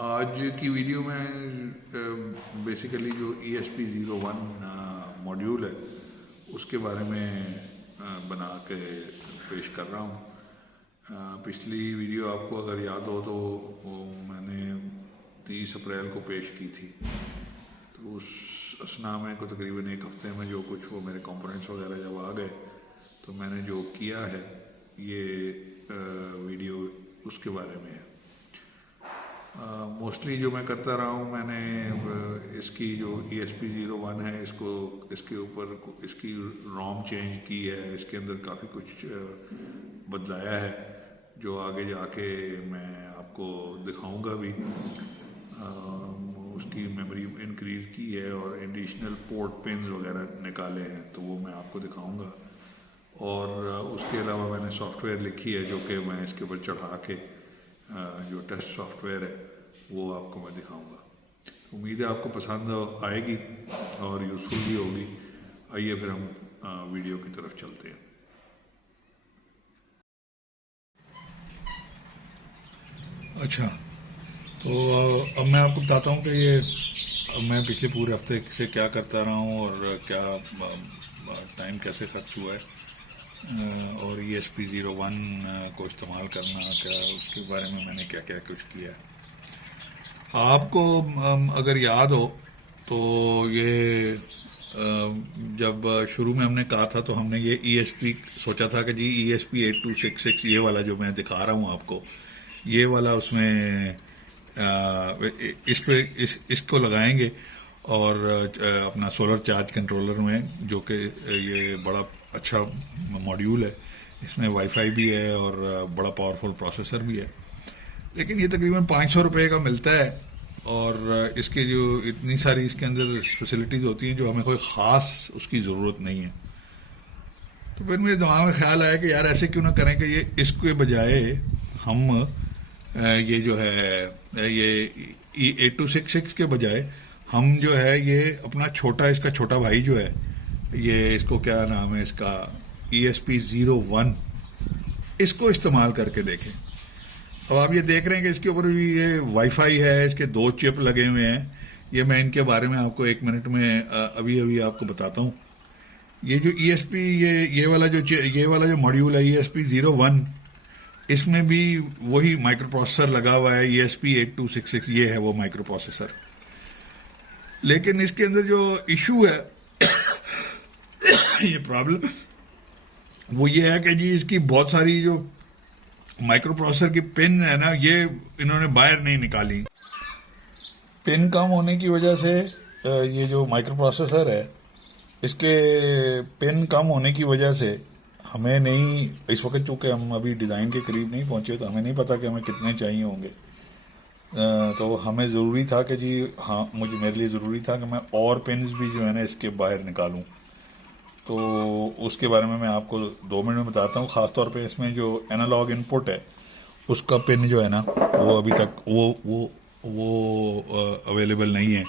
آج کی ویڈیو میں بیسیکلی جو ESP01 ماڈیول ہے اس کے بارے میں بنا کے پیش کر رہا ہوں۔ پچھلی ویڈیو آپ کو اگر یاد ہو تو میں نے 30 اپریل کو پیش کی تھی، تو اس اثناء میں کو تقریباً ایک ہفتے میں جو کچھ وہ میرے کمپوننٹس وغیرہ جب آ گئے تو میں نے جو کیا ہے یہ ویڈیو اس کے بارے میں ہے۔ موسٹلی جو میں کرتا رہا ہوں، میں نے اس کی جو ESP01 ہے اس کے اوپر اس کی روم چینج کی ہے، اس کے اندر کافی کچھ بدلایا ہے جو آگے جا کے میں آپ کو دکھاؤں گا بھی۔ اس کی میموری انکریز کی ہے اور ایڈیشنل پورٹ پنز وغیرہ نکالے ہیں، تو وہ میں آپ کو دکھاؤں گا۔ اور اس کے علاوہ میں نے سافٹ ویئر لکھی ہے جو کہ میں اس کے اوپر چڑھا کے جو ٹیسٹ سافٹ ویئر ہے وہ آپ کو میں دکھاؤں گا۔ امید ہے آپ کو پسند آئے گی اور یوزفل بھی ہوگی۔ آئیے پھر ہم ویڈیو کی طرف چلتے ہیں۔ اچھا، تو اب میں آپ کو بتاتا ہوں کہ یہ میں پچھلے پورے ہفتے سے کیا کرتا رہا ہوں اور کیا ٹائم کیسے خرچ ہوا ہے، اور ESP01 کو استعمال کرنا کیا، اس کے بارے میں نے کیا کیا کچھ کیا ہے۔ آپ کو اگر یاد ہو تو یہ جب شروع میں ہم نے کہا تھا تو ہم نے یہ ESP سوچا تھا کہ جی ESP8266 یہ والا جو میں دکھا رہا ہوں آپ کو، یہ والا اس میں اس پہ اس کو لگائیں گے اور اپنا سولر چارج کنٹرولر میں، جو کہ یہ بڑا اچھا ماڈیول ہے، اس میں وائی فائی بھی ہے اور بڑا پاورفل پروسیسر بھی ہے، لیکن یہ تقریباً 500 روپے کا ملتا ہے اور اس کے جو اتنی ساری اس کے اندر فیسلٹیز ہوتی ہیں جو ہمیں کوئی خاص اس کی ضرورت نہیں ہے۔ تو پھر میرے دماغ میں خیال آیا کہ یار ایسے کیوں نہ کریں کہ یہ اس کے بجائے ہم یہ جو ہے یہ 8266 کے بجائے ہم جو ہے یہ اپنا اس کا چھوٹا بھائی جو ہے، یہ اس کو کیا نام ہے اس کا، ESP01، اس کو استعمال کر کے دیکھیں۔ اب آپ یہ دیکھ رہے ہیں کہ اس کے اوپر بھی یہ وائی فائی ہے، اس کے 2 چپ لگے ہوئے ہیں۔ یہ میں ان کے بارے میں آپ کو 1 منٹ میں ابھی آپ کو بتاتا ہوں۔ یہ جو ESP یہ والا جو ماڈیول ہے ESP01، اس میں بھی وہی مائکرو پروسیسر لگا ہوا ہے، ESP8266 یہ ہے وہ مائکرو پروسیسر، لیکن اس کے اندر جو ایشو ہے یہ پرابلم وہ یہ ہے کہ جی اس کی بہت ساری جو مائکرو پروسیسر کی پن ہے نا، یہ انہوں نے باہر نہیں نکالی۔ پن کم ہونے کی وجہ سے یہ جو مائکرو پروسیسر ہے اس کے پن کم ہونے کی وجہ سے ہمیں نہیں، اس وقت چونکہ ہم ابھی ڈیزائن کے قریب نہیں پہنچے تو ہمیں نہیں پتا کہ ہمیں کتنے چاہیے ہوں گے، تو ہمیں ضروری تھا کہ جی ہاں میرے لیے ضروری تھا کہ میں اور پنز بھی جو ہے نا اس کے باہر نکالوں۔ تو اس کے بارے میں آپ کو 2 منٹ میں بتاتا ہوں۔ خاص طور پہ اس میں جو اینالاگ ان پٹ ہے اس کا پن جو ہے نا وہ ابھی تک وہ اویلیبل نہیں ہے،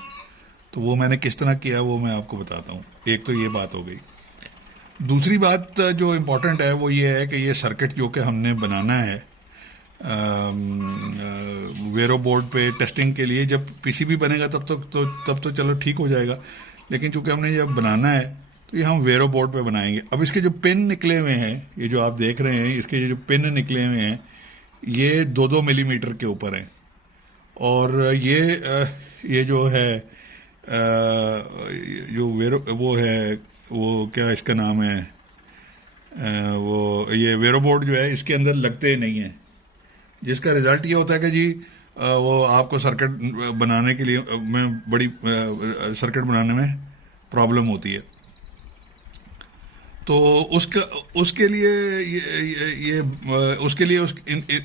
تو وہ میں نے کس طرح کیا وہ میں آپ کو بتاتا ہوں۔ ایک تو یہ بات ہو گئی۔ دوسری بات جو امپورٹنٹ ہے وہ یہ ہے کہ یہ سرکٹ جو کہ ہم نے بنانا ہے ویرو بورڈ پہ ٹیسٹنگ کے لیے، جب PCB بنے گا تب تو چلو ٹھیک ہو جائے گا، لیکن چونکہ ہم نے جب بنانا ہے تو یہ ہم ویرو بورڈ پہ بنائیں گے۔ اب اس کے جو پن نکلے ہوئے ہیں، یہ جو آپ دیکھ رہے ہیں، اس کے جو پن نکلے ہوئے ہیں یہ 2-2 ملی میٹر کے اوپر ہیں، اور یہ جو ہے جو وہ ہے وہ کیا اس کا نام ہے، وہ یہ ویرو بورڈ جو ہے اس کے اندر لگتے نہیں ہیں، جس کا رزلٹ یہ ہوتا ہے کہ جی وہ آپ کو سرکٹ بنانے کے لیے بڑی سرکٹ بنانے میں پرابلم ہوتی ہے۔ تو اس کے لیے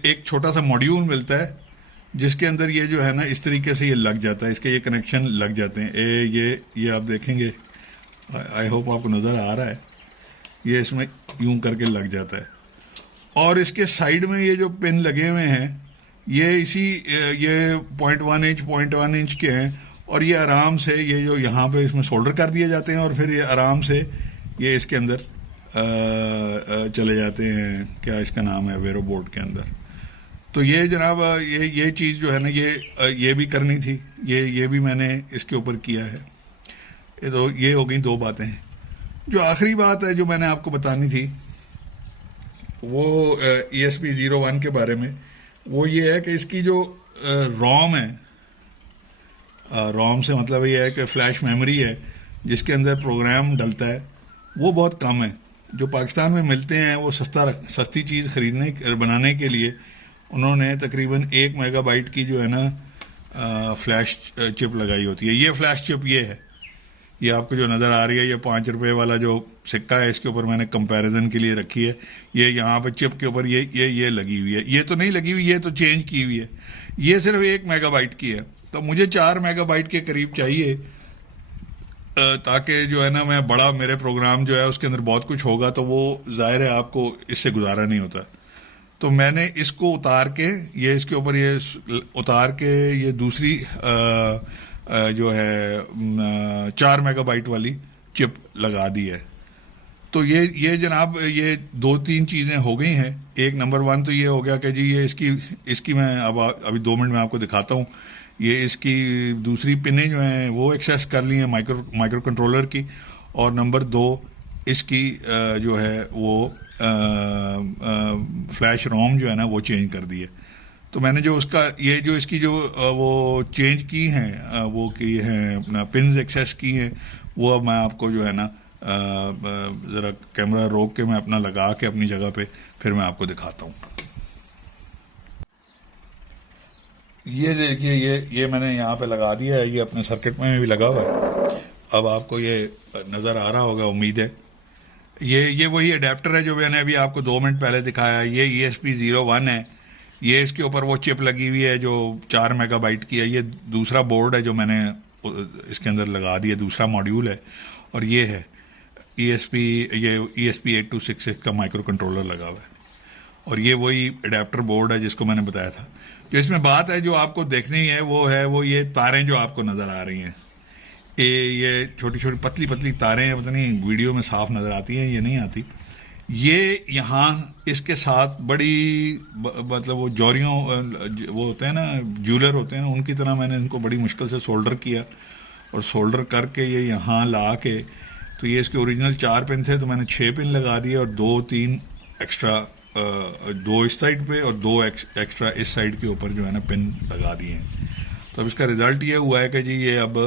ایک چھوٹا سا ماڈیول ملتا ہے جس کے اندر یہ جو ہے نا اس طریقے سے یہ لگ جاتا ہے، اس کے یہ کنیکشن لگ جاتے ہیں۔ یہ آپ دیکھیں گے، آئی ہوپ آپ کو نظر آ رہا ہے، یہ اس میں یوں کر کے لگ جاتا ہے، اور اس کے سائیڈ میں یہ جو پن لگے ہوئے ہیں یہ 0.1 انچ کے ہیں، اور یہ آرام سے یہ جو یہاں پہ اس میں سولڈر کر دیے جاتے ہیں، اور پھر یہ آرام سے یہ اس کے اندر چلے جاتے ہیں، کیا اس کا نام ہے، ویرو بورڈ کے اندر۔ تو یہ جناب یہ چیز جو ہے نا یہ بھی کرنی تھی، یہ بھی میں نے اس کے اوپر کیا ہے. تو یہ ہو گئی دو باتیں. جو آخری بات ہے جو میں نے آپ کو بتانی تھی وہ ESP01 کے بارے میں، وہ یہ ہے کہ اس کی جو روم ہے، روم سے مطلب یہ ہے کہ فلیش میموری ہے جس کے اندر پروگرام ڈلتا ہے، وہ بہت کم ہے. جو پاکستان میں ملتے ہیں وہ سستی چیز بنانے کے لیے انہوں نے تقریباً 1 میگا بائٹ کی جو ہے نا فلیش چپ لگائی ہوتی ہے. یہ فلیش چپ یہ ہے، یہ آپ کو جو نظر آ رہی ہے، یہ 5 روپے والا جو سکہ ہے، اس کے اوپر میں نے کمپیریزن کے لیے رکھی ہے. یہ یہاں پہ چپ کے اوپر یہ لگی ہوئی ہے. یہ تو نہیں لگی ہوئی، یہ تو چینج کی ہوئی ہے. یہ صرف 1 میگا بائٹ کی ہے. تو مجھے 4 میگا بائٹ کے قریب چاہیے تاکہ جو ہے نا میں بڑا میرے پروگرام جو ہے اس کے اندر بہت کچھ ہوگا تو وہ ظاہر ہے آپ کو اس سے گزارا نہیں ہوتا. تو میں نے اس کو اتار کے اس کے اوپر یہ اتار کے یہ دوسری جو ہے 4 میگا بائٹ والی چپ لگا دی ہے. تو یہ جناب یہ 2-3 چیزیں ہو گئی ہیں. ایک نمبر 1 تو یہ ہو گیا کہ جی یہ اس کی میں ابھی 2 منٹ میں آپ کو دکھاتا ہوں. یہ اس کی دوسری پنیں جو ہیں وہ ایکسیس کر لی ہیں مائکرو کنٹرولر کی. اور نمبر 2 اس کی جو ہے وہ فلیش روم جو ہے نا وہ چینج کر دی ہے. تو میں نے جو اس کی جو وہ چینج کی ہیں وہ کی ہیں اپنا پنز ایکسیس کی ہیں، وہ اب میں آپ کو جو ہے نا ذرا کیمرہ روک کے میں اپنا لگا کے اپنی جگہ پہ پھر میں آپ کو دکھاتا ہوں. یہ دیکھیے یہ میں نے یہاں پہ لگا دیا ہے، یہ اپنے سرکٹ میں بھی لگا ہوا ہے. اب آپ کو یہ نظر آ رہا ہوگا امید ہے. یہ وہی اڈیپٹر ہے جو میں نے ابھی آپ کو 2 منٹ پہلے دکھایا. یہ ESP01 ہے. یہ اس کے اوپر وہ چپ لگی ہوئی ہے جو 4 میگا بائٹ کی ہے. یہ دوسرا بورڈ ہے جو میں نے اس کے اندر لگا دیا، دوسرا ماڈیول ہے. اور یہ ہے ESP8266 کا مائکرو کنٹرولر لگا ہوا ہے. اور یہ وہی اڈیپٹر بورڈ ہے جس کو میں نے بتایا تھا. جو اس میں بات ہے جو آپ کو دیکھنی ہے وہ یہ تاریں جو آپ کو نظر آ رہی ہیں. یہ چھوٹی چھوٹی پتلی پتلی تاریں ہیں، پتہ نہیں ویڈیو میں صاف نظر آتی ہیں یہ نہیں آتی. یہ یہاں اس کے ساتھ بڑی مطلب وہ جوریوں وہ ہوتے ہیں نا، جولر ہوتے ہیں نا، ان کی طرح میں نے ان کو بڑی مشکل سے سولڈر کیا. اور سولڈر کر کے یہ یہاں لا کے، تو یہ اس کے اوریجنل 4 پن تھے تو میں نے 6 پن لگا دیے اور 2-3 ایکسٹرا، 2 اس سائڈ پہ اور 2 ایکسٹرا اس سائڈ کے اوپر جو ہے نا پن لگا دیے ہیں. تو اب اس کا رزلٹ یہ ہوا ہے کہ جی یہ اب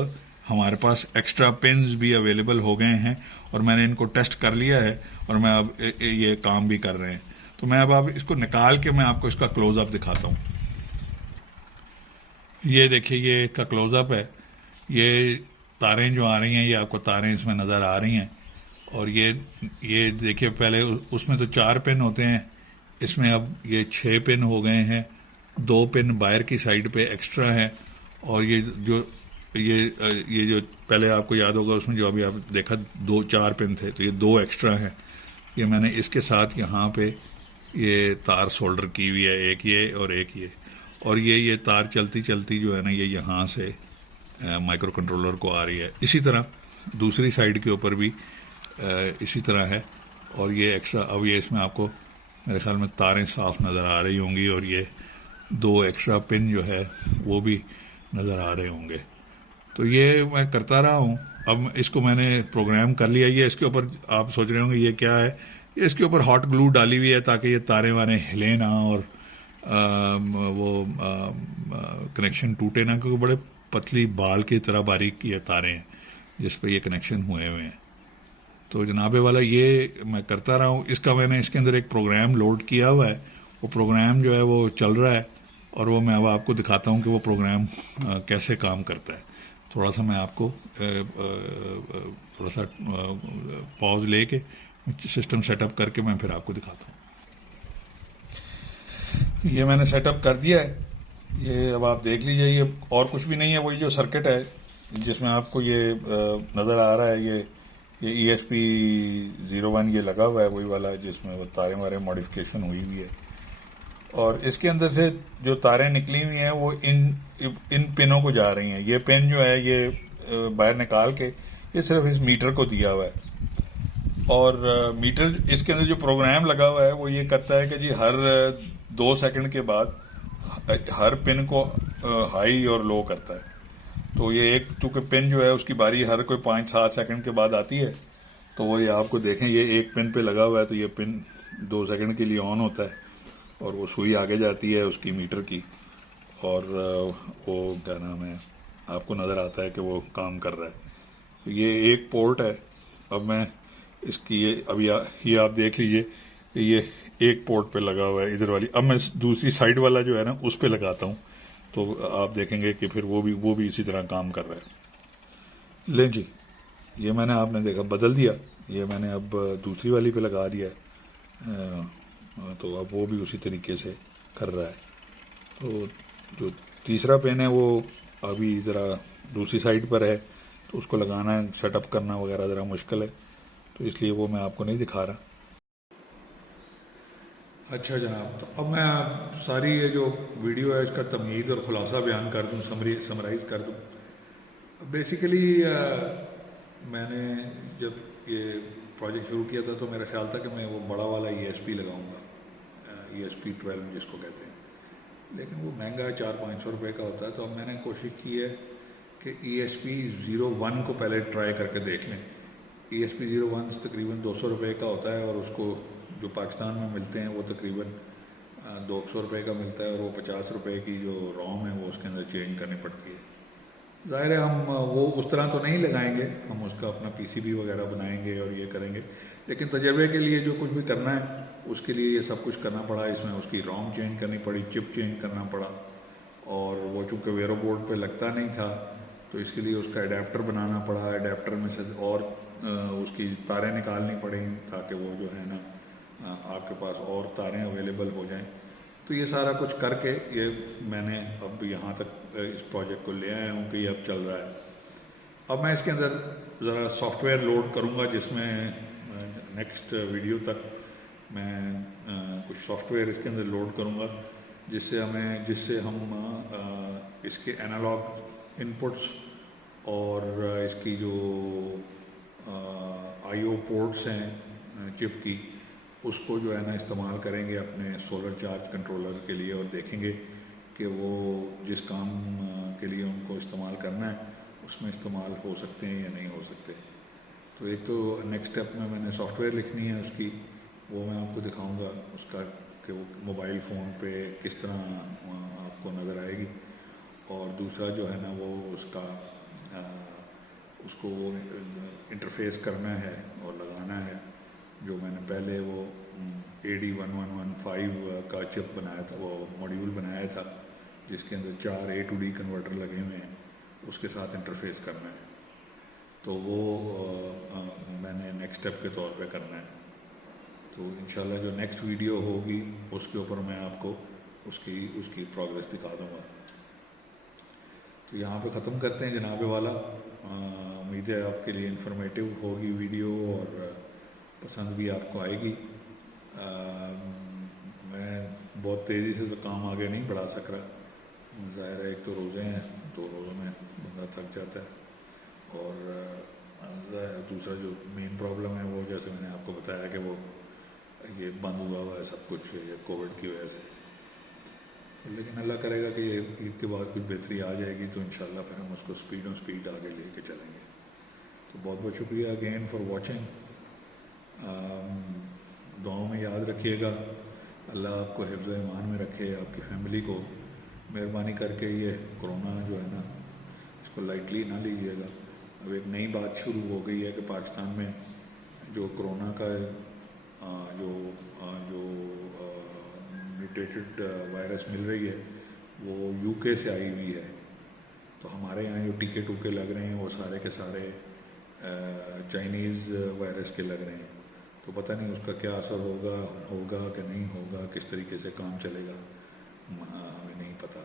ہمارے پاس ایکسٹرا پنز بھی اویلیبل ہو گئے ہیں اور میں نے ان کو ٹیسٹ کر لیا ہے اور میں اب یہ کام بھی کر رہے ہیں. تو میں اب اس کو نکال کے میں آپ کو اس کا کلوز اپ دکھاتا ہوں. یہ دیکھیے یہ اس کا کلوز اپ ہے. یہ تاریں جو آ رہی ہیں، یہ آپ کو تاریں اس میں نظر آ رہی ہیں. اور یہ دیکھیے پہلے اس میں تو 4 پن ہوتے ہیں، اس میں اب یہ 6 پن ہو گئے ہیں. 2 پن باہر کی سائڈ پہ ایکسٹرا ہیں. اور یہ جو پہلے آپ کو یاد ہوگا اس میں جو ابھی آپ دیکھا 4 پن تھے، تو یہ 2 ایکسٹرا ہیں. یہ میں نے اس کے ساتھ یہاں پہ یہ تار سولڈر کی ہوئی ہے، ایک یہ اور ایک یہ. اور یہ تار چلتی چلتی جو ہے نا یہ یہاں سے مائکرو کنٹرولر کو آ رہی ہے. اسی طرح دوسری سائڈ کے اوپر بھی اسی طرح ہے. اور یہ ایکسٹرا اب یہ اس میں آپ کو میرے خیال میں تاریں صاف نظر آ رہی ہوں گی. اور یہ 2 ایکسٹرا پن جو ہے وہ بھی نظر آ رہے ہوں گے. تو یہ میں کرتا رہا ہوں. اب اس کو میں نے پروگرام کر لیا. یہ اس کے اوپر آپ سوچ رہے ہوں گے یہ کیا ہے. یہ اس کے اوپر ہاٹ گلو ڈالی ہوئی ہے تاکہ یہ تاریں واریں ہلیں نہ اور وہ کنیکشن ٹوٹے نہ، کیونکہ بڑے پتلی بال کی طرح باریک کی تاریں ہیں جس پہ یہ کنیکشن ہوئے ہیں. تو جناب والا یہ میں کرتا رہا ہوں. اس کا میں نے اس کے اندر ایک پروگرام لوڈ کیا ہوا ہے. وہ پروگرام جو ہے وہ چل رہا ہے اور وہ میں اب آپ کو دکھاتا ہوں کہ وہ پروگرام کیسے کام کرتا ہے. تھوڑا سا میں آپ کو تھوڑا سا پاز لے کے سسٹم سیٹ اپ کر کے میں پھر آپ کو دکھاتا ہوں. یہ میں نے سیٹ اپ کر دیا ہے. یہ اب آپ دیکھ لیجئے. یہ اور کچھ بھی نہیں ہے، وہی جو سرکٹ ہے جس میں آپ کو یہ نظر آ رہا ہے. یہ ESP01 یہ لگا ہوا ہے، وہی والا ہے جس میں وہ تاریں واریں ماڈیفکیشن ہوئی ہوئی ہے. اور اس کے اندر سے جو تاریں نکلی ہوئی ہیں وہ ان پنوں کو جا رہی ہیں. یہ پن جو ہے یہ باہر نکال کے یہ صرف اس میٹر کو دیا ہوا ہے. اور میٹر اس کے اندر جو پروگرام لگا ہوا ہے وہ یہ کرتا ہے کہ جی ہر 2 سیکنڈ کے بعد ہر پن کو ہائی اور لو کرتا ہے. تو یہ ایک چونکہ پن جو ہے اس کی باری ہر کوئی 5-7 سیکنڈ کے بعد آتی ہے. تو وہ یہ آپ کو دیکھیں یہ ایک پن پہ لگا ہوا ہے تو یہ پن 2 سیکنڈ کے لیے آن ہوتا ہے اور وہ سوئی آگے جاتی ہے اس کی میٹر کی اور وہ کیا نام ہے آپ کو نظر آتا ہے کہ وہ کام کر رہا ہے. تو یہ ایک پورٹ ہے. اب میں اس کی اب یہ آپ دیکھ لیجئے کہ یہ ایک پورٹ پہ لگا ہوا ہے ادھر والی. اب میں دوسری سائڈ والا جو ہے نا اس پہ لگاتا ہوں تو آپ دیکھیں گے کہ پھر وہ بھی اسی طرح کام کر رہا ہے. لیں جی یہ میں نے آپ نے دیکھا بدل دیا. یہ میں نے اب دوسری والی پہ لگا دیا ہے تو اب وہ بھی اسی طریقے سے کر رہا ہے. تو جو تیسرا پین ہے وہ ابھی ذرا دوسری سائڈ پر ہے تو اس کو لگانا سیٹ اپ کرنا وغیرہ ذرا مشکل ہے تو اس لیے وہ میں آپ کو نہیں دکھا رہا. اچھا جناب تو اب میں ساری یہ جو ویڈیو ہے اس کا تمہید اور خلاصہ بیان کر دوں سمرائز کر دوں. بیسیکلی میں نے جب یہ پروجیکٹ شروع کیا تھا تو میرا خیال تھا کہ میں وہ بڑا والا ESP لگاؤں گا ESP 12 جس کو کہتے ہیں لیکن وہ مہنگا ہے 400-500 روپے کا ہوتا ہے. تو اب میں نے کوشش کی ہے کہ ESP 01 کو پہلے ٹرائی کر کے دیکھ لیں. ESP 01 تقریباً 200 روپے کا ہوتا ہے اور اس کو جو پاکستان میں ملتے ہیں وہ تقریباً 200 روپے کا ملتا ہے اور وہ 50 روپے کی جو روم ہے وہ اس کے اندر چینج کرنی پڑتی ہے. ظاہر ہے ہم وہ اس طرح تو نہیں لگائیں گے, ہم اس کا اپنا PCB وغیرہ بنائیں گے اور یہ کریں گے, لیکن تجربے کے لیے جو کچھ بھی کرنا ہے اس کے لیے یہ سب کچھ کرنا پڑا. اس میں اس کی روم چینج کرنی پڑی, چپ چینج کرنا پڑا اور وہ چونکہ ویرو بورڈ پہ لگتا نہیں تھا تو اس کے لیے اس کا ایڈیپٹر بنانا پڑا. ایڈیپٹر میں سے اور اس کی تاریں نکالنی پڑیں تاکہ وہ جو ہے نا آپ کے پاس اور تاریں اویلیبل ہو جائیں. تو یہ سارا کچھ کر کے یہ میں نے اب یہاں تک اس پروجیکٹ کو لے آیا ہوں کہ یہ اب چل رہا ہے. اب میں اس کے اندر ذرا سافٹ ویئر لوڈ کروں گا جس میں نیکسٹ ویڈیو تک میں کچھ سافٹ ویئر اس کے اندر لوڈ کروں گا جس سے ہم اس کے انالاگ ان پٹس اور اس کی جو IO پورٹس ہیں چپ کی اس کو جو ہے نا استعمال کریں گے اپنے سولر چارج کنٹرولر کے لیے اور دیکھیں گے کہ وہ جس کام کے لیے ان کو استعمال کرنا ہے اس میں استعمال ہو سکتے ہیں یا نہیں ہو سکتے. تو ایک تو نیکسٹ اسٹیپ میں نے سافٹ ویئر لکھنی ہے اس کی, وہ میں آپ کو دکھاؤں گا اس کا کہ وہ موبائل فون پہ کس طرح آپ کو نظر آئے گی. اور دوسرا جو ہے نا وہ اس کو وہ انٹرفیس کرنا ہے اور لگانا ہے جو میں نے پہلے وہ AD1115 کا چپ بنایا تھا, وہ ماڈیول بنایا تھا جس کے اندر 4 A to D کنورٹر لگے ہوئے ہیں, اس کے ساتھ انٹرفیس کرنا ہے. تو وہ میں نے نیکسٹ اسٹیپ کے طور پہ کرنا ہے. تو انشاءاللہ جو نیکسٹ ویڈیو ہوگی اس کے اوپر میں آپ کو اس کی پروگریس دکھا دوں گا. تو یہاں پہ ختم کرتے ہیں جناب والا. امید ہے آپ کے لیے انفارمیٹیو ہوگی ویڈیو اور پسند بھی آپ کو آئے گی. میں بہت تیزی سے تو کام آگے نہیں بڑھا سک رہا, ظاہر ہے ایک تو روزے ہیں, 2 روزوں میں بندہ تھک جاتا ہے اور دوسرا جو مین پرابلم ہے وہ جیسے میں نے آپ کو بتایا کہ وہ یہ بند ہوا ہے سب کچھ یہ کووڈ کی وجہ سے. لیکن اللہ کرے گا کہ یہ عید کے بعد کچھ بہتری آ جائے گی تو انشاءاللہ پھر ہم اس کو سپیڈ آگے لے کے چلیں گے. تو بہت بہت شکریہ اگین فار واچنگ. دعاؤں میں یاد رکھیے گا, اللہ آپ کو حفظ و ایمان میں رکھے, آپ کی فیملی کو. مہربانی کر کے یہ کرونا جو ہے نا اس کو لائٹلی نہ لیجیے گا. اب ایک نئی بات شروع ہو گئی ہے کہ پاکستان میں جو کرونا کا جو میوٹیٹڈ وائرس مل رہی ہے وہ UK سے آئی ہوئی ہے. تو ہمارے یہاں جو ٹیکے لگ رہے ہیں وہ سارے کے سارے چائنیز وائرس کے لگ رہے ہیں. تو پتہ نہیں اس کا کیا اثر ہوگا کہ نہیں ہوگا, کس طریقے سے کام چلے گا, ہمیں نہیں پتہ.